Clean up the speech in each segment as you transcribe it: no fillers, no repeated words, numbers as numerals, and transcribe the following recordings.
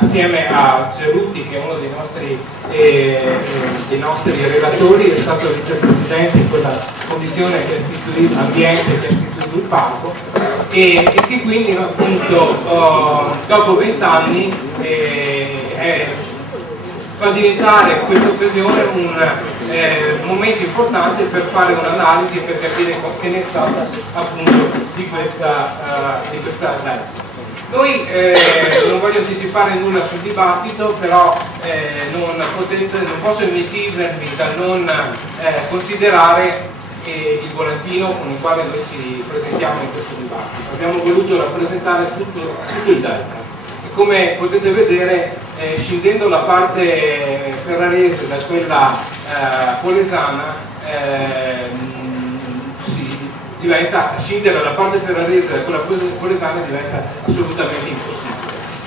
Assieme a Cerutti, che è uno dei nostri relatori, è stato vicepresidente in quella commissione che ha istituito l'ambiente, che ha istituito il parco, e che quindi appunto dopo 20 anni fa diventare questa occasione un momento importante per fare un'analisi e per capire che ne è stata appunto di questa legge. Noi non voglio anticipare nulla sul dibattito, però non posso esimermi dal non considerare il volantino con il quale noi ci presentiamo in questo dibattito. Abbiamo voluto rappresentare tutto il delta. E come potete vedere, scindendo la parte ferrarese da quella polesana, scindere la parte ferrarese da quella polesana diventa assolutamente impossibile.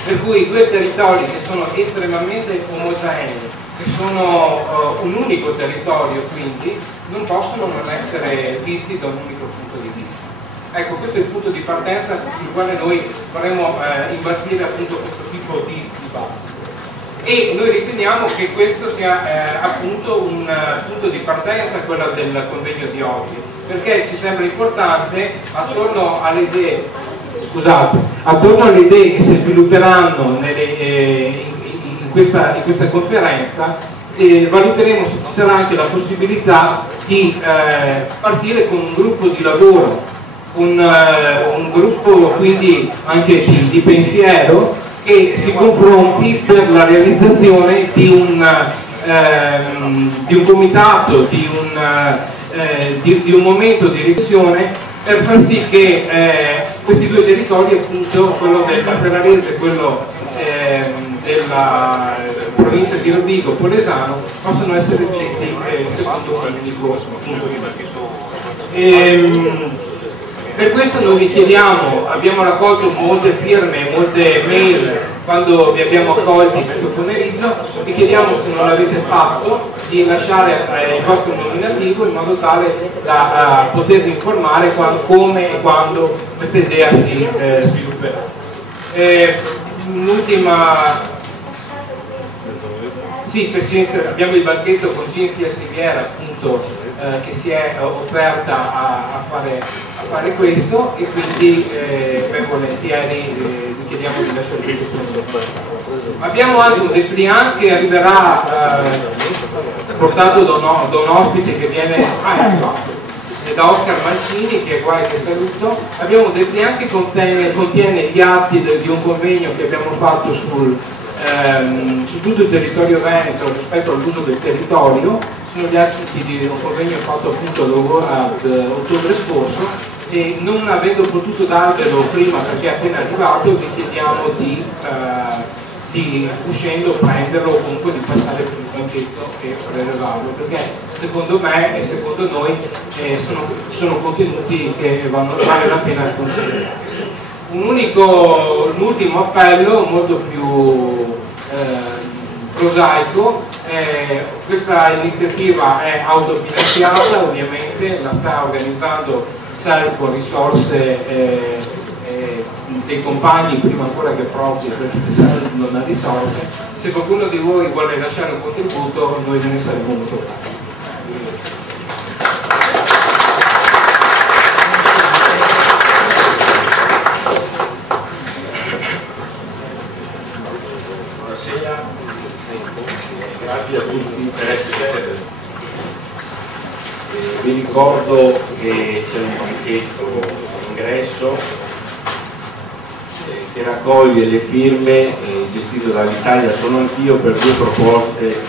Per cui due territori che sono estremamente omogenei, che sono un unico territorio, quindi non possono non essere visti da un unico punto di vista. Ecco, questo è il punto di partenza sul quale noi vorremmo imbastire appunto questo tipo di dibattito. E noi riteniamo che questo sia appunto un punto di partenza, quello del convegno di oggi, perché ci sembra importante, attorno alle idee che si svilupperanno in questa conferenza, valuteremo se ci sarà anche la possibilità di partire con un gruppo di lavoro, un gruppo quindi anche di pensiero, che si confronti per la realizzazione di un comitato, di un momento di riflessione per far sì che questi due territori, appunto quello della Ferrarese e quello della provincia di Rovigo Polesano, possano essere gestiti secondo quell'unico punto di vista. Per questo noi vi chiediamo, abbiamo raccolto molte firme, molte mail quando vi abbiamo accolti questo pomeriggio, vi chiediamo, se non l'avete fatto, di lasciare il vostro nominativo in modo tale da potervi informare come e quando questa idea si svilupperà. Un'ultima... Sì, abbiamo il banchetto con Cinzia Siviera, appunto, che si è offerta a fare questo, e quindi ben volentieri vi chiediamo di lasciare questo. Abbiamo anche un dépliant che arriverà portato da un ospite che viene da Oscar Mancini, che è qua e che saluto. Abbiamo un dépliant che contiene gli atti di un convegno che abbiamo fatto su tutto il territorio veneto rispetto all'uso del territorio. Sono gli atti di un convegno fatto appunto ad ottobre scorso, e non avendo potuto darvelo prima perché è appena arrivato, vi chiediamo di uscendo prenderlo, o comunque di passare per il banchetto e prelevarlo, perché secondo me e secondo noi sono contenuti che vale la pena considerare. Un ultimo appello molto più prosaico. Questa iniziativa è autofinanziata, ovviamente la sta organizzando SEL con risorse dei compagni prima ancora che proprio, perché SEL non ha risorse. Se qualcuno di voi vuole lasciare un contributo, noi ve ne saremo molto grati. Grazie a tutti per essere. Vi ricordo che c'è un banchetto all'ingresso che raccoglie le firme, gestito dall'Italia Sono Anch'io, per due proposte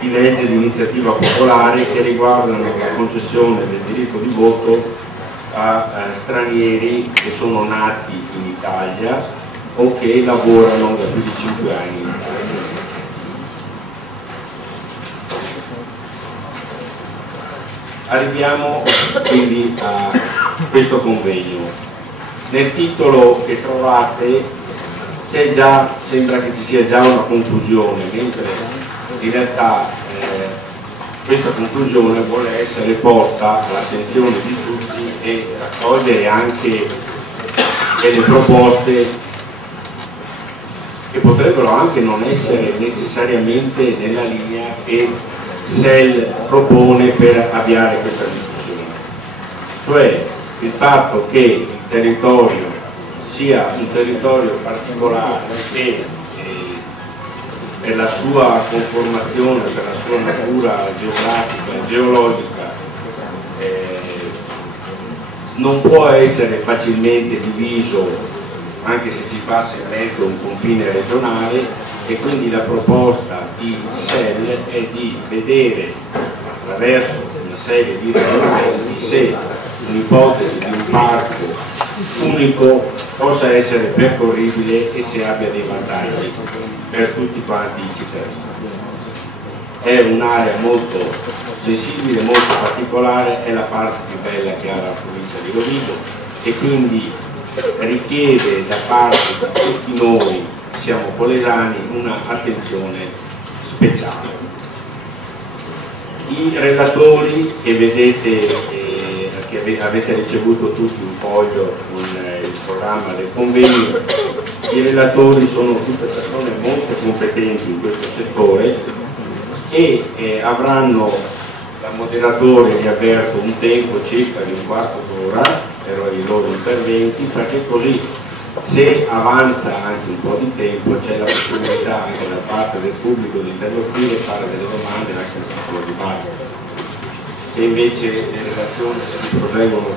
di legge di iniziativa popolare che riguardano la concessione del diritto di voto a stranieri che sono nati in Italia o che lavorano da più di 5 anni in Italia. Arriviamo quindi a questo convegno. Nel titolo che trovate c'è già, sembra che ci sia già una conclusione, mentre in realtà questa conclusione vuole essere posta all'attenzione di tutti e raccogliere anche delle proposte che potrebbero anche non essere necessariamente nella linea che SEL propone per avviare questa discussione. Cioè il fatto che il territorio sia un territorio particolare che per la sua conformazione, per la sua natura geografica e geologica non può essere facilmente diviso, anche se ci passa in mezzo un confine regionale, e quindi la proposta di SEL è di vedere attraverso una serie di ragionamenti se un'ipotesi di un parco unico possa essere percorribile e se abbia dei vantaggi per tutti quanti i cittadini. È un'area molto sensibile, molto particolare, è la parte più bella che ha la provincia di Rovigo e quindi richiede da parte di tutti noi, siamo polesani, una attenzione speciale. I relatori che vedete che avete ricevuto tutti un foglio con il programma del convegno, i relatori sono tutte persone molto competenti in questo settore e avranno, da moderatore vi avverto, un tempo circa di un quarto d'ora per i loro interventi, perché così se avanza anche un po' di tempo c'è la possibilità anche da parte del pubblico di interloquire e fare delle domande anche al singolo dibattito. Se invece le relazioni si proseguono e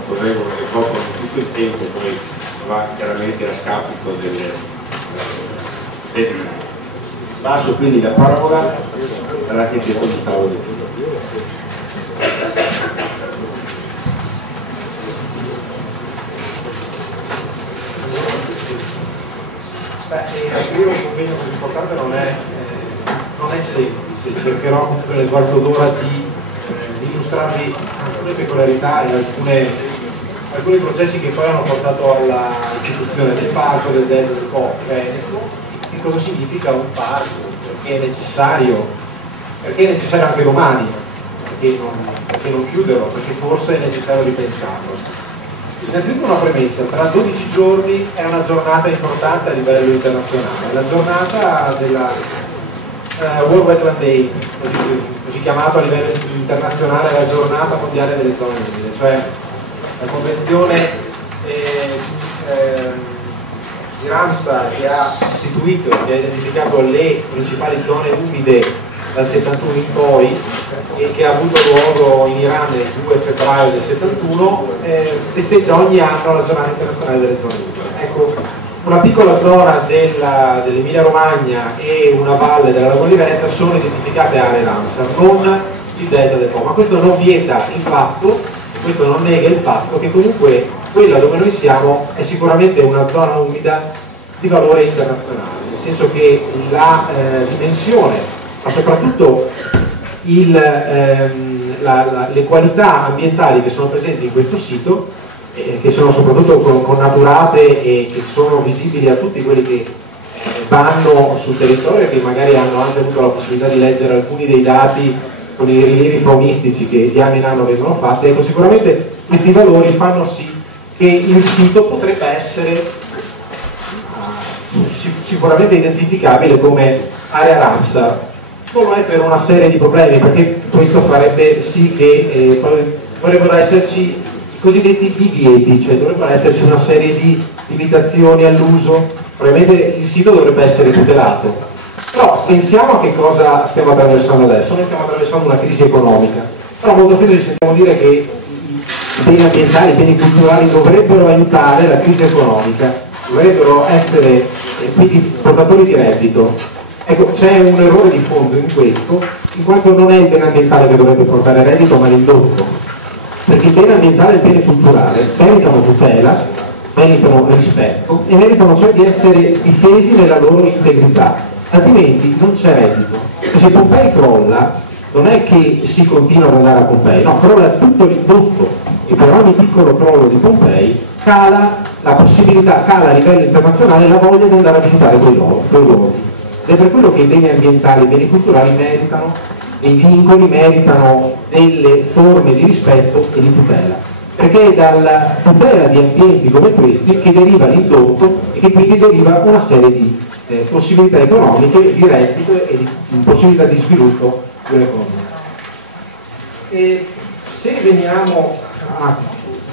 coprono tutto il tempo, poi va chiaramente a scapito delle passo quindi la parola all'architetto Gustavo De Tito. Aprire un convegno così importante non è semplice, cercherò comunque nel quarto d'ora di illustrarvi alcune peculiarità e alcuni processi che poi hanno portato alla istituzione del parco, del delta del Po Veneto, e cosa significa un parco, perché è necessario anche domani, perché non chiuderlo, perché forse è necessario ripensarlo. Innanzitutto una premessa: tra 12 giorni è una giornata importante a livello internazionale, la giornata della World Wetland Day, così chiamato a livello internazionale la giornata mondiale delle zone umide, cioè la convenzione di Ramsar che ha istituito, che ha identificato le principali zone umide dal 71 in poi e che ha avuto luogo in Iran il 2 febbraio del 71, festeggia ogni anno la giornata internazionale delle zone umide. Ecco, una piccola zona dell'Emilia Romagna e una valle della Laguna di Venezia sono identificate aree Ramsar, non il delta del Po, ma questo non vieta il fatto, questo non nega il fatto che comunque quella dove noi siamo è sicuramente una zona umida di valore internazionale, nel senso che la dimensione, ma soprattutto le qualità ambientali che sono presenti in questo sito, che sono soprattutto connaturate e che sono visibili a tutti quelli che vanno sul territorio e che magari hanno anche avuto la possibilità di leggere alcuni dei dati con i rilievi faunistici che di anno in anno vengono fatti. Ecco, sicuramente questi valori fanno sì che il sito potrebbe essere sicuramente identificabile come area Ramsar. Non lo è per una serie di problemi, perché questo farebbe sì che dovrebbero esserci cosiddetti divieti, cioè dovrebbero esserci una serie di limitazioni all'uso, probabilmente il sito dovrebbe essere tutelato. Però pensiamo a che cosa stiamo attraversando adesso. Noi stiamo attraversando una crisi economica, però molto spesso ci sentiamo dire che i beni ambientali, i beni culturali dovrebbero aiutare la crisi economica, dovrebbero essere quindi portatori di reddito. Ecco, c'è un errore di fondo in questo, in quanto non è il bene ambientale che dovrebbe portare reddito, ma l'indotto. Perché il bene ambientale e il bene culturale meritano tutela, meritano rispetto e meritano cioè di essere difesi nella loro integrità, altrimenti non c'è reddito. Se Pompei crolla, non è che si continua ad andare a Pompei, no, crolla tutto l'indotto e per ogni piccolo crollo di Pompei cala la possibilità, cala a livello internazionale la voglia di andare a visitare quei luoghi. Ed è per quello che i beni ambientali e i beni culturali meritano, e i vincoli meritano delle forme di rispetto e di tutela, perché è dalla tutela di ambienti come questi che deriva l'indotto e che quindi deriva una serie di possibilità economiche, di reddito e di possibilità di sviluppo di un'economia. E se veniamo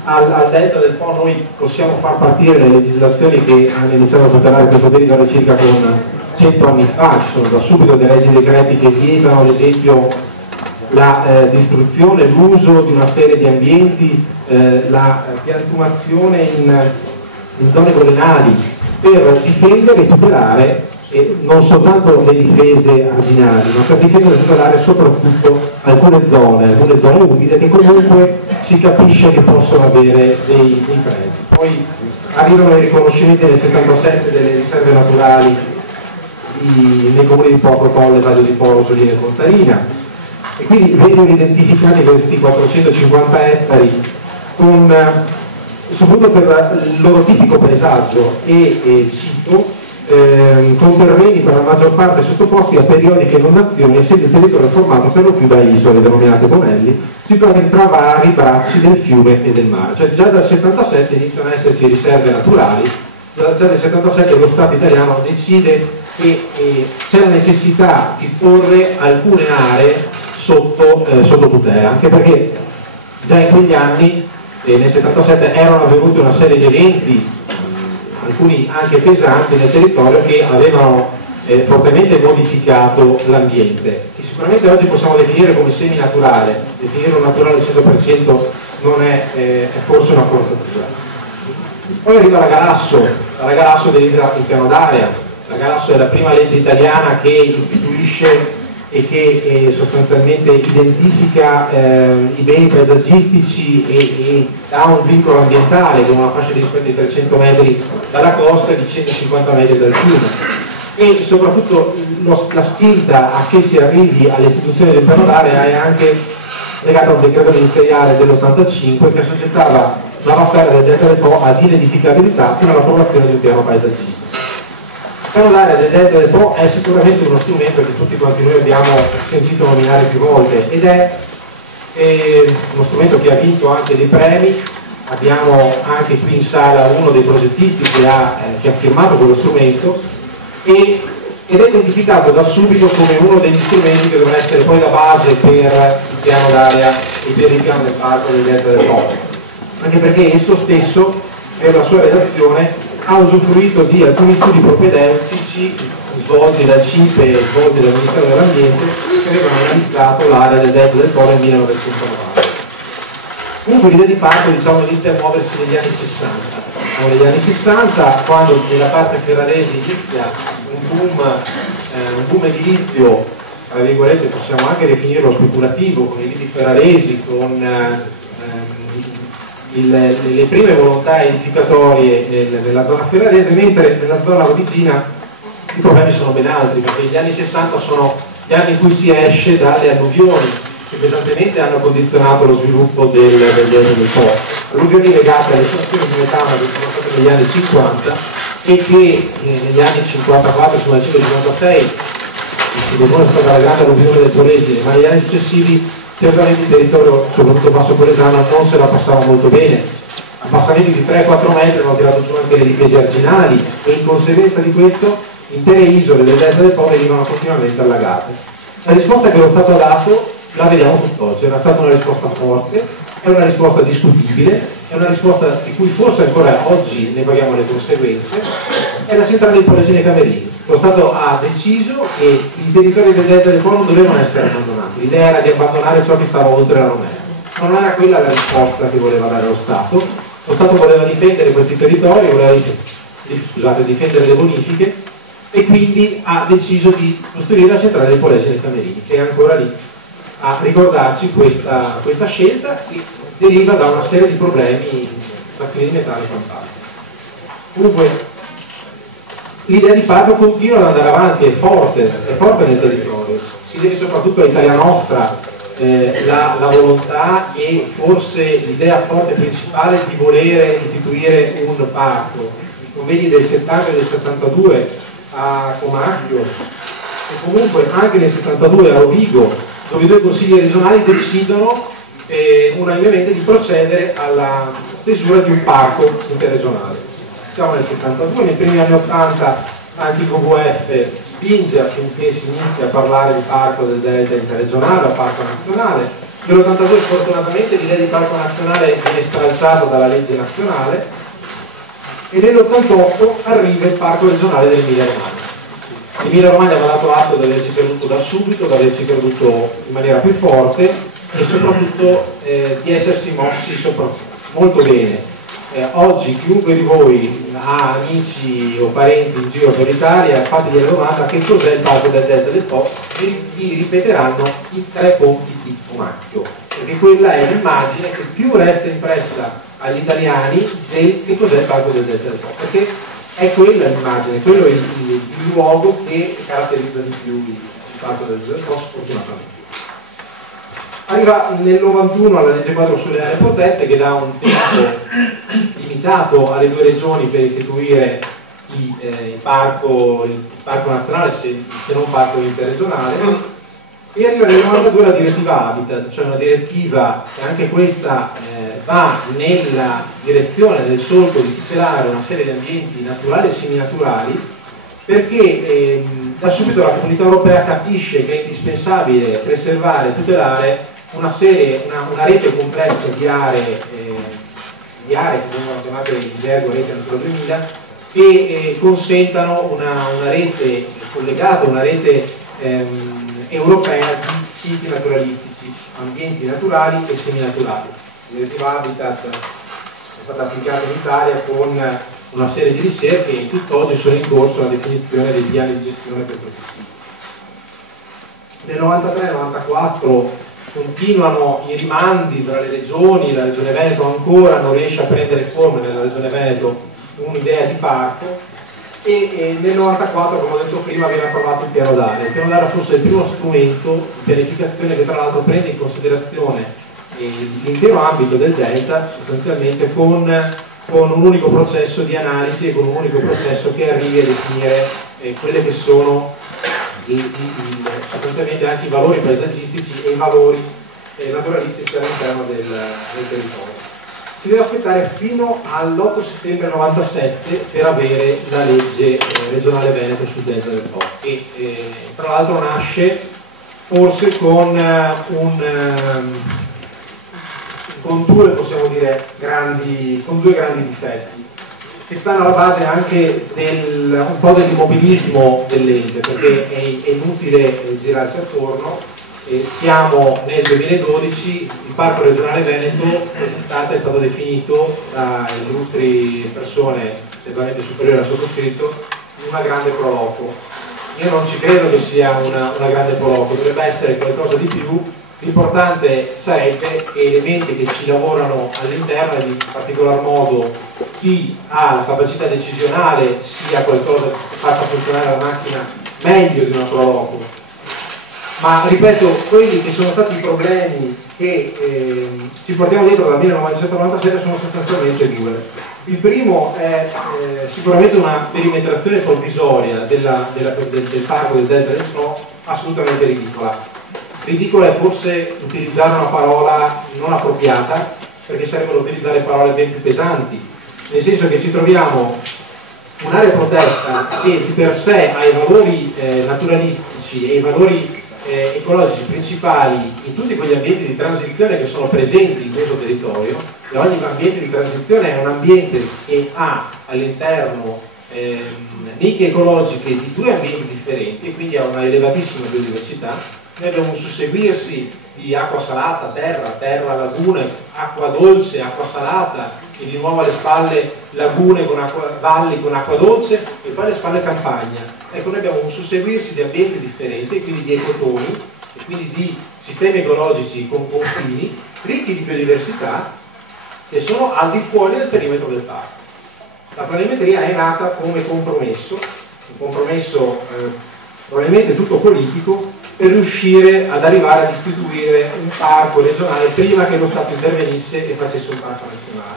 al delta del Po, noi possiamo far partire le legislazioni che hanno iniziato a tutelare questo territorio circa con 100 anni fa. Ci sono da subito dei leggi decreti che vietano ad esempio la distruzione, l'uso di una serie di ambienti, la piantumazione in zone collinari per difendere e tutelare non soltanto le difese arginali, ma per difendere e tutelare soprattutto alcune zone umide che comunque si capisce che possono avere dei pregi. Poi arrivano i riconoscimenti nel 77 delle riserve naturali nei comuni di Porto Colle, Valle di Poro, Soline e Contarina, e quindi vengono identificati questi 450 ettari soprattutto per il loro tipico paesaggio e cito con terreni per la maggior parte sottoposti a periodiche inondazioni, essendo il territorio formato per lo più da isole denominate conelli, situate tra vari bracci del fiume e del mare. Cioè già dal 77 iniziano ad esserci riserve naturali, già dal 77 lo Stato italiano decide che c'è la necessità di porre alcune aree sotto tutela, anche perché già in quegli anni, nel 77, erano avvenuti una serie di eventi, alcuni anche pesanti nel territorio, che avevano fortemente modificato l'ambiente, che sicuramente oggi possiamo definire come semi-naturale. Definirlo naturale al 100% non è forse una forzatura. Poi arriva la Galasso delibera il piano d'area. La Galasso è la prima legge italiana che istituisce e che sostanzialmente identifica i beni paesaggistici e dà un vincolo ambientale con una fascia di rispetto di 300 metri dalla costa e di 150 metri dal fiume, e soprattutto la spinta a che si arrivi all'istituzione del piano d'area è anche legata a un decreto ministeriale dell'85 che assoggettava la vasta area del delta del Po ad inedificabilità fino all'approvazione di un piano paesaggistico. Il piano d'area del delta del Po è sicuramente uno strumento che tutti quanti noi abbiamo sentito nominare più volte, ed è uno strumento che ha vinto anche dei premi. Abbiamo anche qui in sala uno dei progettisti che ha firmato quello strumento ed è identificato da subito come uno degli strumenti che dovrà essere poi la base per il piano d'area e per il piano del parco del delta del Po, anche perché esso stesso per la sua redazione ha usufruito di alcuni studi propedeutici svolti dal CIPE e svolti dal Ministero dell'Ambiente che avevano analizzato l'area del delta del Po nel 1990. Comunque l'idea di parco inizia a muoversi negli anni 60. Negli anni 60, quando nella parte ferrarese inizia un boom edilizio, tra virgolette possiamo anche definirlo speculativo, con i liti ferraresi, con le prime volontà edificatorie nella zona ferrarese, mentre nella zona adigina i problemi sono ben altri, perché gli anni 60 sono gli anni in cui si esce dalle alluvioni che pesantemente hanno condizionato lo sviluppo del delta del Po. Alluvioni legate alle estrazioni di metano che sono state negli anni 50 e che negli anni 54 fino al 56 è stata la grande alluvione del Polesine, ma negli anni successivi certamente il territorio, soprattutto basso polesano, non se la passava molto bene. Abbassamenti di 3-4 metri hanno tirato giù anche le difese arginali e in conseguenza di questo intere isole del delta del Po venivano continuamente allagate. La risposta che lo Stato ha dato la vediamo tutt'oggi, era stata una risposta forte, è una risposta discutibile, è una risposta di cui forse ancora oggi ne paghiamo le conseguenze, è la centrale dei Polesine Camerini. Lo Stato ha deciso che i territori del delta del Po non dovevano essere abbandonati, l'idea era di abbandonare ciò che stava oltre la Romea. Non era quella la risposta che voleva dare lo Stato voleva difendere questi territori, voleva difendere le bonifiche, e quindi ha deciso di costruire la centrale dei Polesine Camerini, che è ancora lì a ricordarci questa scelta, che deriva da una serie di problemi, frazioni di metallo e quant'altro. Comunque l'idea di parco continua ad andare avanti, è forte nel territorio. si deve soprattutto all'Italia nostra la volontà e forse l'idea forte principale di volere istituire un parco. I convegni del 70 e del 72 a Comacchio e comunque anche nel 72 a Rovigo, dove i due consigli regionali decidono unanimemente di procedere alla stesura di un parco interregionale. Siamo nel 72, nei primi anni 80 anche il WWF spinge affinché si inizi a parlare di parco del delta interregionale o parco nazionale. Nell'82 fortunatamente l'idea di parco nazionale viene stralciata dalla legge nazionale e nell'88 arriva il parco regionale dell'Emilia Romagna. L'Emilia Romagna va dato atto di averci creduto da subito, di averci creduto in maniera più forte e soprattutto di essersi mossi molto bene. Oggi chiunque di voi ha amici o parenti in giro per l'Italia, fategli la domanda che cos'è il parco del Delta del Po, vi ripeteranno i 3 ponti di Comacchio, perché quella è l'immagine che più resta impressa agli italiani del che cos'è il parco del Delta del Po, perché è quella l'immagine, quello è il luogo che caratterizza di più il parco del Delta del Po, sfortunatamente. Arriva nel 91 la legge quadro sulle aree protette che dà un tempo limitato alle 2 regioni per istituire il parco nazionale, se non parco interregionale, e arriva nel 92 la direttiva Habitat, cioè una direttiva che anche questa va nella direzione del solco di tutelare una serie di ambienti naturali e seminaturali, perché da subito la Comunità Europea capisce che è indispensabile preservare e tutelare una rete complessa di aree che vengono chiamate in gergo rete Natura 2000, che consentano una rete collegata, una rete europea di siti naturalistici, ambienti naturali e seminaturali. La direttiva Habitat è stata applicata in Italia con una serie di ricerche e tutt'oggi sono in corso la definizione dei piani di gestione per questi siti. Nel 93-94 continuano i rimandi tra le regioni, la regione Veneto ancora non riesce a prendere forma nella regione Veneto un'idea di parco e nel 94, come ho detto prima, viene approvato il piano d'area. Il piano d'area forse è il primo strumento di pianificazione che tra l'altro prende in considerazione l'intero ambito del delta sostanzialmente con un unico processo di analisi e con un unico processo che arrivi a definire quelle che sono sostanzialmente anche i valori paesaggistici e i valori naturalistici all'interno del territorio. Si deve aspettare fino all'8 settembre 97 per avere la legge regionale Veneto sul Delta del Po, che tra l'altro nasce forse con due, possiamo dire, due grandi difetti, che stanno alla base anche un po' dell'immobilismo dell'ente, perché è inutile girarci attorno. Siamo nel 2012, il Parco regionale Veneto quest'estate è stato definito da illustri persone sicuramente superiori al sottoscritto una grande proloco. Io non ci credo che sia una grande proloco, dovrebbe essere qualcosa di più. L'importante sarebbe che elementi che ci lavorano all'interno, in particolar modo chi ha la capacità decisionale, sia qualcosa che faccia funzionare la macchina meglio di una proloco. Ma ripeto, quelli che sono stati i problemi che ci portiamo dietro dal 1997 sono sostanzialmente due. Il primo è sicuramente una perimetrazione provvisoria del parco del Delta del Po assolutamente ridicola. Ridicola è forse utilizzare una parola non appropriata, perché sarebbero da utilizzare parole ben più pesanti, nel senso che ci troviamo un'area protetta che di per sé ha i valori naturalistici e i valori ecologici principali in tutti quegli ambienti di transizione che sono presenti in questo territorio, e ogni ambiente di transizione è un ambiente che ha all'interno nicchie ecologiche di due ambienti differenti e quindi ha una elevatissima biodiversità. Noi abbiamo un susseguirsi di acqua salata, terra, lagune, acqua dolce, acqua salata e di nuovo alle spalle lagune con valli con acqua dolce e poi alle spalle campagna. Ecco, noi abbiamo un susseguirsi di ambienti differenti e quindi di ecotoni e quindi di sistemi ecologici con confini ricchi di biodiversità che sono al di fuori del perimetro del parco. La planimetria è nata come compromesso, un compromesso probabilmente tutto politico, per riuscire ad arrivare a istituire un parco regionale prima che lo Stato intervenisse e facesse un parco nazionale.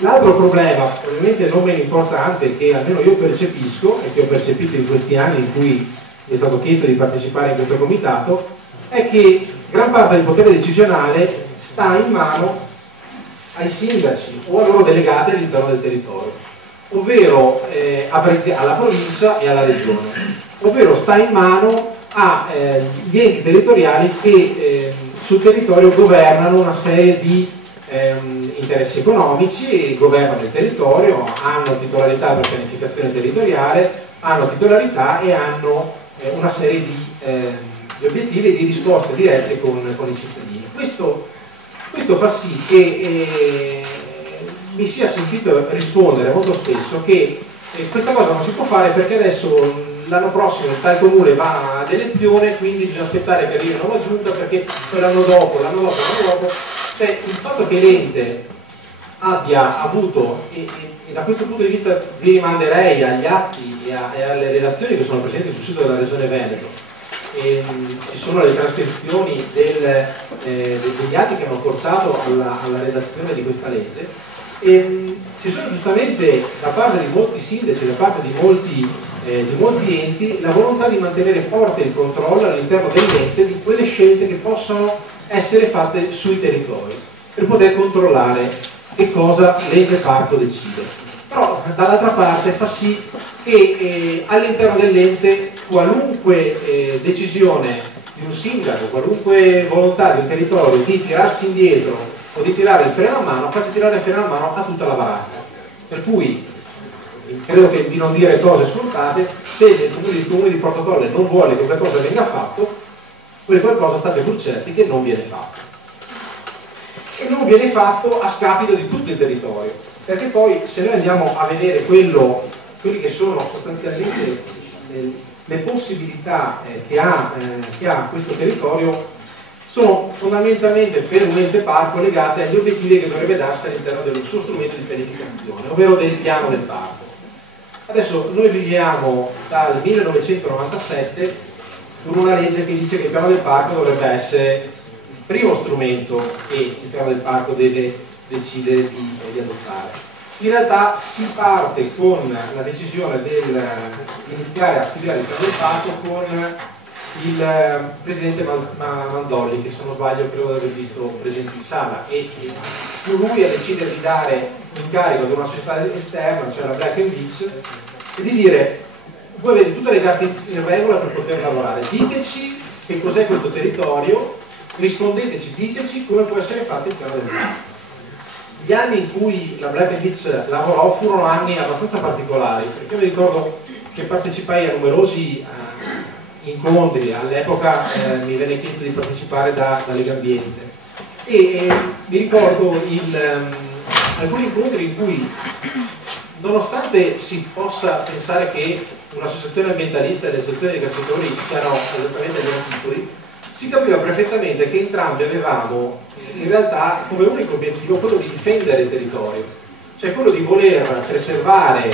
L'altro problema, probabilmente non meno importante, che almeno io percepisco e che ho percepito in questi anni in cui mi è stato chiesto di partecipare in questo comitato, è che gran parte del potere decisionale sta in mano ai sindaci o a loro delegati all'interno del territorio, ovvero alla provincia e alla regione, ovvero sta in mano agli enti territoriali che sul territorio governano una serie di interessi economici, governano il territorio, hanno titolarità per pianificazione territoriale, hanno titolarità e hanno una serie di obiettivi e di risposte dirette con i cittadini. Questo fa sì che mi sia sentito rispondere molto spesso che questa cosa non si può fare perché adesso l'anno prossimo il tal comune va ad elezione, quindi bisogna aspettare che arrivi una nuova giunta perché poi l'anno dopo, cioè il fatto che l'ente abbia avuto, e da questo punto di vista vi rimanderei agli atti e alle relazioni che sono presenti sul sito della Regione Veneto, ci sono le trascrizioni degli atti che hanno portato alla redazione di questa legge, ci sono giustamente da parte di molti sindaci, da parte di molti enti, la volontà di mantenere forte il controllo all'interno dell'ente di quelle scelte che possono essere fatte sui territori, per poter controllare che cosa l'ente parco decide. Però dall'altra parte fa sì che all'interno dell'ente qualunque decisione di un sindaco, qualunque volontà di un territorio di tirarsi indietro o di tirare il freno a mano, faccia tirare il freno a mano a tutta la baracca. Per cui credo che di non dire cose scontate, se il comune di Porto Tolle non vuole che qualcosa venga fatto, quel qualcosa state pur certi che non viene fatto. E non viene fatto a scapito di tutto il territorio, perché poi se noi andiamo a vedere quelli che sono sostanzialmente le possibilità che ha questo territorio, sono fondamentalmente per un ente parco legate agli obiettivi che dovrebbe darsi all'interno del suo strumento di pianificazione, ovvero del piano del parco. Adesso noi viviamo dal 1997 con una legge che dice che il piano del parco dovrebbe essere il primo strumento che il piano del parco deve decidere di adottare. In realtà si parte con la decisione di iniziare a studiare il piano del parco con il presidente Manzolli, che se non sbaglio credo di aver visto presente in sala, e fu lui a decidere di dare incarico ad una società esterna, cioè la Black & Veatch, e di dire: voi avete tutte le carte in regola per poter lavorare, diteci che cos'è questo territorio, rispondeteci, diteci come può essere fatto il piano del parco. Gli anni in cui la Black & Veatch lavorò furono anni abbastanza particolari, perché io mi ricordo che partecipai a numerosi incontri, all'epoca mi venne chiesto di partecipare da Legambiente, e mi ricordo alcuni incontri in cui, nonostante si possa pensare che un'associazione ambientalista e le associazioni dei cacciatori siano esattamente agli antipodi, si capiva perfettamente che entrambi avevamo in realtà come unico obiettivo quello di difendere il territorio, cioè quello di voler preservare,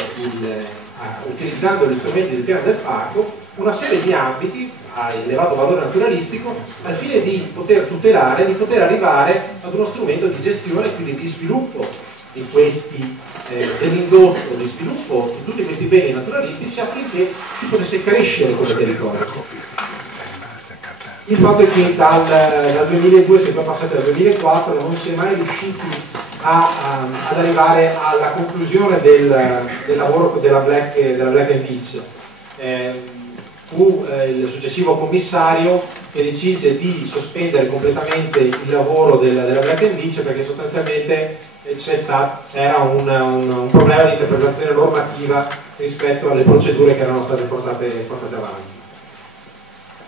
utilizzando gli strumenti del piano del parco, una serie di ambiti a elevato valore naturalistico al fine di poter tutelare, di poter arrivare ad uno strumento di gestione, quindi di sviluppo di questi dell'indotto, di sviluppo di tutti questi beni naturalistici affinché si potesse crescere quel territorio. Il fatto è che dal 2002 si è poi passati al 2004 non si è mai riusciti ad arrivare alla conclusione del lavoro della Black & Veatch. Fu il successivo commissario che decise di sospendere completamente il lavoro della Black & Veatch, perché sostanzialmente c'era un problema di interpretazione normativa rispetto alle procedure che erano state portate avanti.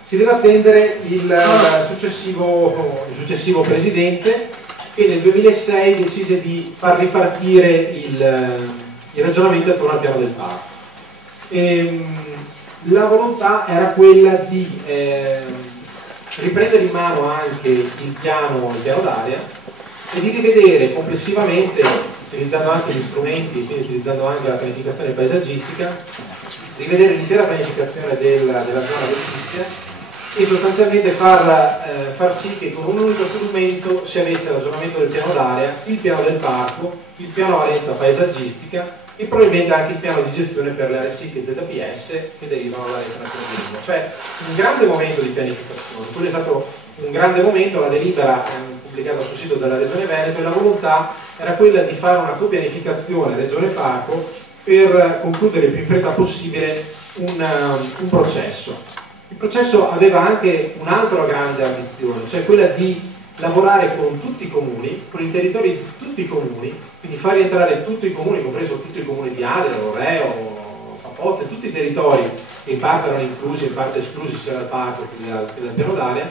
Si deve attendere il successivo presidente, che nel 2006 decise di far ripartire il ragionamento attorno al piano del parco. La volontà era quella di riprendere in mano anche il piano d'area e di rivedere complessivamente, utilizzando anche gli strumenti, quindi utilizzando anche la pianificazione paesaggistica, rivedere l'intera pianificazione della zona del Fischia e sostanzialmente far sì che con un unico strumento si avesse l'aggiornamento del piano d'area, il piano del parco, il piano valenza paesaggistica e probabilmente anche il piano di gestione per le aree SIC e ZPS che derivano dalla rete nazionale. Cioè un grande momento di pianificazione. Quello è stato un grande momento, la delibera pubblicata sul sito della Regione Veneto, e la volontà era quella di fare una copianificazione Regione Parco per concludere il più in fretta possibile un processo. Il processo aveva anche un'altra grande ambizione, cioè quella di lavorare con tutti i comuni, con i territori di tutti i comuni, quindi far rientrare tutti i comuni, compreso tutti i comuni di Adria, Loreo, Fapozze, tutti i territori che in parte erano inclusi e in parte esclusi sia dal parco che dal piano d'area,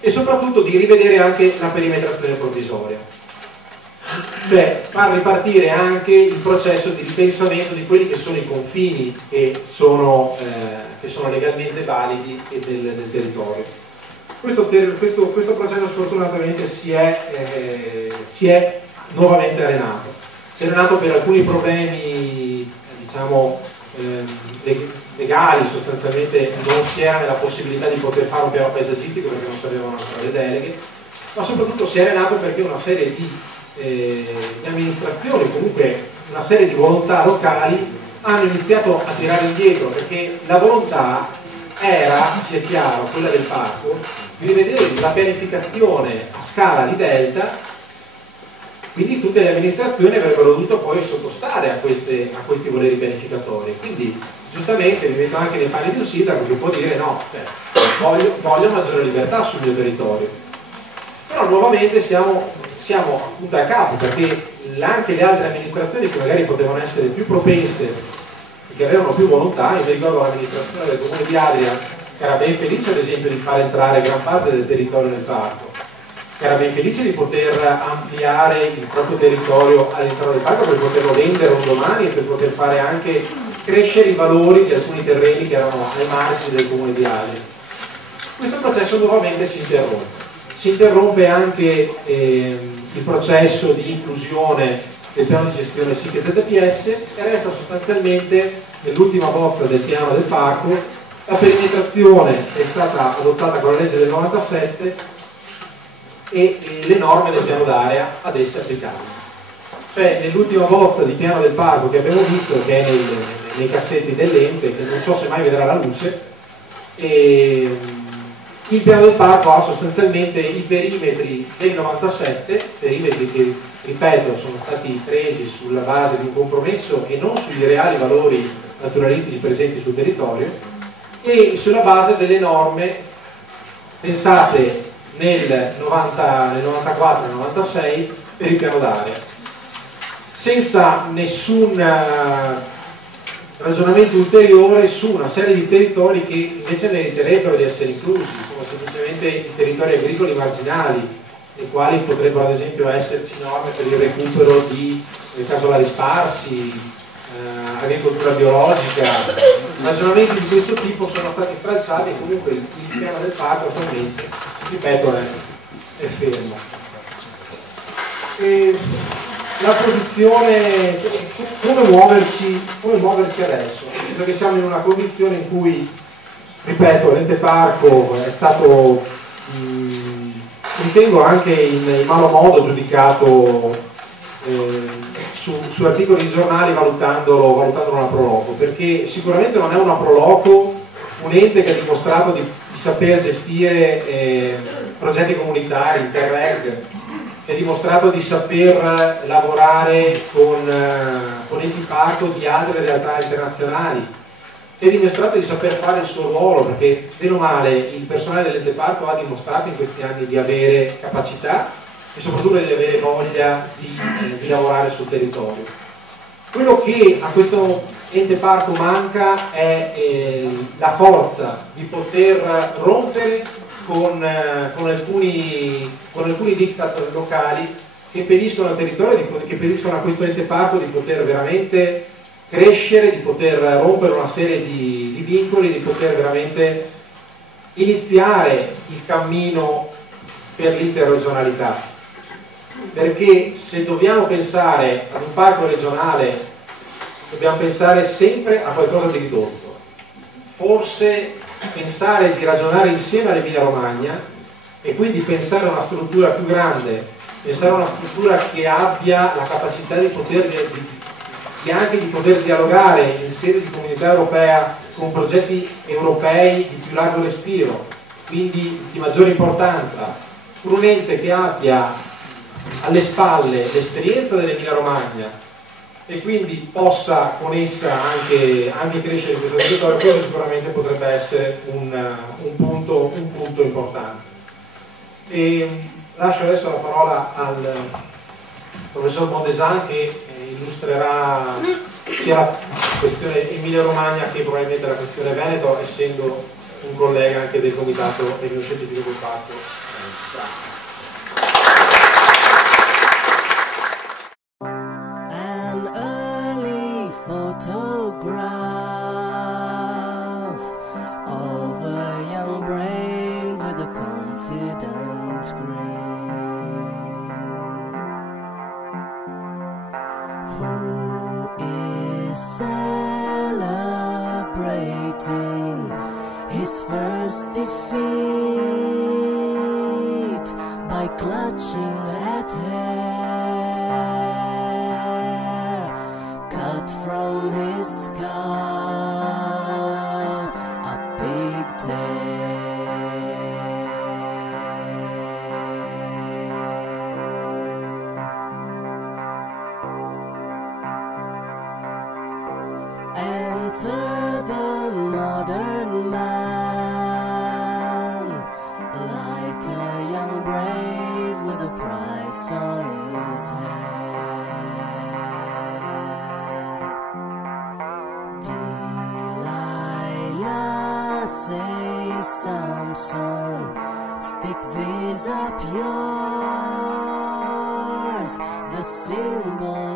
e soprattutto di rivedere anche la perimetrazione provvisoria, cioè far ripartire anche il processo di ripensamento di quelli che sono i confini che sono legalmente validi del territorio. Questo processo sfortunatamente si è nuovamente arenato. Si è arenato per alcuni problemi, diciamo, legali. Sostanzialmente non si era nella possibilità di poter fare un piano paesaggistico perché non si avevano ancora le deleghe, ma soprattutto si è arenato perché una serie di amministrazioni, comunque una serie di volontà locali hanno iniziato a tirare indietro, perché la volontà era, sia chiaro, quella del parco, di rivedere la pianificazione a scala di delta, quindi tutte le amministrazioni avrebbero dovuto poi sottostare a questi voleri pianificatori. Quindi giustamente mi metto anche nei panni di un sindaco che può dire no, voglio maggiore libertà sul mio territorio. Però nuovamente siamo appunto a capo, perché anche le altre amministrazioni che magari potevano essere più propense e che avevano più volontà, io mi ricordo l'amministrazione del comune di Adria che era ben felice ad esempio di far entrare gran parte del territorio nel parco, che era ben felice di poter ampliare il proprio territorio all'interno del parco per poterlo vendere un domani e per poter fare anche crescere i valori di alcuni terreni che erano ai margini del comune di Adria. Questo processo nuovamente si interrompe. Si interrompe anche il processo di inclusione del piano di gestione SIC e ZPS e resta sostanzialmente nell'ultima bozza del piano del parco la perimetrazione che è stata adottata con la legge del 97 e le norme del piano d'area ad esse applicabili. Cioè nell'ultima bozza di piano del parco che abbiamo visto, che è nei cassetti dell'ente, che non so se mai vedrà la luce, il piano del parco ha sostanzialmente i perimetri del 97, perimetri che, ripeto, sono stati presi sulla base di un compromesso e non sui reali valori naturalistici presenti sul territorio, e sulla base delle norme pensate nel 94 e 96 per il piano d'area, senza nessun ragionamento ulteriore su una serie di territori che invece meriterebbero di essere inclusi, sono semplicemente i territori agricoli marginali, nei quali potrebbero ad esempio esserci norme per il recupero di casolari sparsi, agricoltura biologica. Ragionamenti di questo tipo sono stati stralciati e comunque il piano del parco attualmente, ripeto, è fermo. La posizione, come muoverci adesso? Perché siamo in una condizione in cui, ripeto, l'ente parco è stato, ritengo anche in malo modo giudicato su articoli di giornali valutandolo una proloco, perché sicuramente non è una proloco un ente che ha dimostrato di saper gestire progetti comunitari, Interreg, che ha dimostrato di saper lavorare con enti parco di altre realtà internazionali, che ha dimostrato di saper fare il suo ruolo, perché bene o male il personale dell'ente parco ha dimostrato in questi anni di avere capacità e soprattutto di avere voglia di lavorare sul territorio. Quello che a questo ente parco manca è la forza di poter rompere con alcuni diktat locali che impediscono al territorio, che impediscono a questo ente parco di poter veramente crescere, di poter rompere una serie di vincoli, di poter veramente iniziare il cammino per l'interregionalità. Perché se dobbiamo pensare ad un parco regionale dobbiamo pensare sempre a qualcosa di ridotto. forse pensare di ragionare insieme all'Emilia Romagna e quindi pensare a una struttura più grande, pensare a una struttura che abbia la capacità di anche di poter dialogare in sede di comunità europea con progetti europei di più largo respiro, quindi di maggiore importanza, un ente che abbia alle spalle l'esperienza dell'Emilia Romagna e quindi possa con essa anche crescere in questo territorio. Quello sicuramente potrebbe essere un punto importante. E lascio adesso la parola al professor Mondesan che illustrerà sia la questione Emilia Romagna che probabilmente la questione Veneto, essendo un collega anche del comitato tecnico-scientifico del parco. Grazie. Photograph of a young brave with a confident grin, who is celebrating his first defeat by clutching at hair cut from his skull, a pigtail. Enter the modern man, like a young brave with a price on his head. Say, Samson, stick these up yours, the symbol